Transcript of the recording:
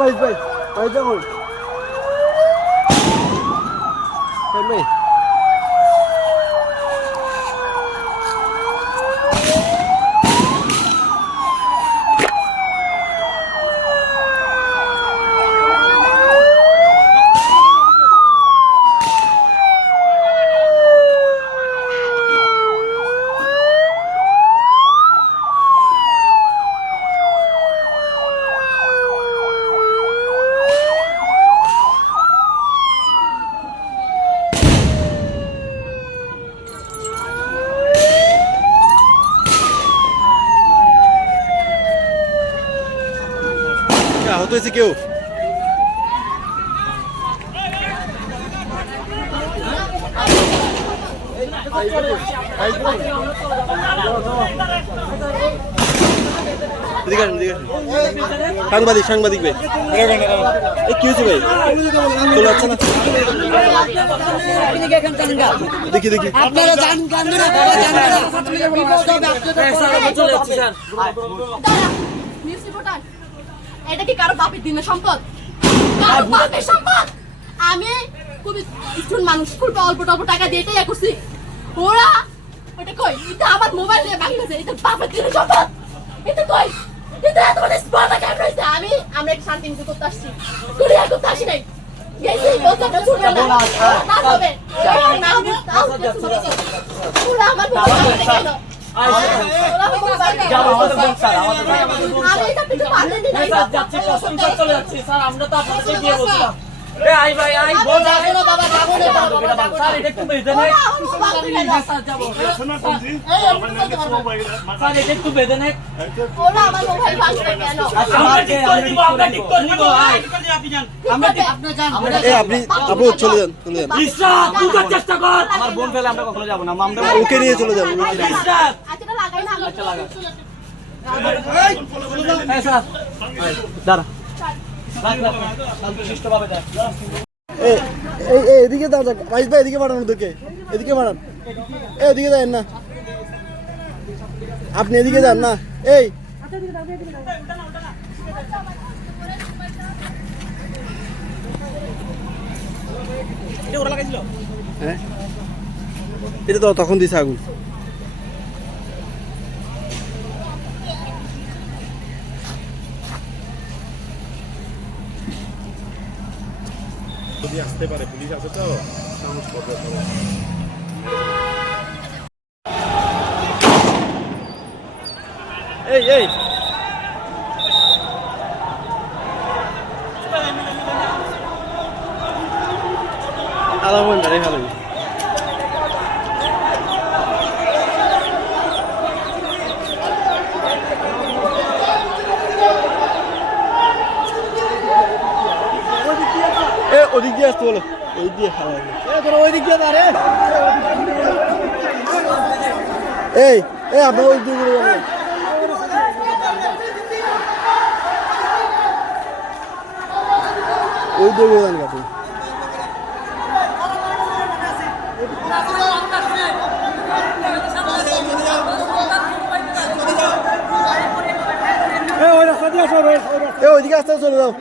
ভাই ভাই ভাই যাবো ভাই আহত হয়েছে কেউ? সাংবাদিক সাংবাদিক ভাই কি হয়েছে ভাই? চলে যাচ্ছে না দেখি দেখি এটা কি কারো বাপের দিনের সম্পদ? কারো বাপের সম্পদ? আমি খুবই স্টুডেন্ট মানুষ, খুব অল্প অল্প টাকা দিয়ে এটাই করছি। ওরা ওটা কই? এটা আমার মোবাইল দিয়ে ভাঙিয়েছে, এটা বাপের দিনের সম্পদ। এটা কই? এটা এত বড় স্পর্ধা কেন রয়েছে? আমরা একটা শান্তি নিতে করতে আসছি, কুড়িয়া করতে আসি নাই। গেছি বলতে শুনবে না, না হবে না হবে ওরা আমার মোবাইল কেন? আমরা তো আপনাকে দিয়ে বলছিলাম আই ভাই আই বল স্যার এটা একটু বেঁধে নেই স্যার যাবো স্যার এটা একটু বেঁধে নেই ওরা আমার মোবাইল ভাঙবে কেন? আমরা ঠিক করে নিব আমরা আপনি যান আপনি আপু চলে যান চলে যান ইসরাত তুই চেষ্টা কর আমার বোন ফেলে আমরা কখনো যাব না আমরা ওকে নিয়ে চলে যান ইসরাত আচ্ছা লাগাই না আচ্ছা লাগা এই স্যার দাঁড়া শান্তশিষ্টভাবে দেখ এদিকে দাও ভাই ভাই এদিকে বাড়ান ওদেরকে এদিকে বাড়ান এদিকে দেন না আপনি এদিকে যান না এই হ্যাঁ এটা তো তখন দিছে আগুন যদি আসতে পারে পুলিশ আছে তো সাহস করবে এই এই আলামন রে ভালো ওদিক দিয়ে আসতে বলো ওই দিয়ে খাওয়া তোরা ওই দিক দিয়ে না রে এই এই আপনার ওই দিকে ওই দিকে যান আপনি ওইদিকে আসতে চলে যাও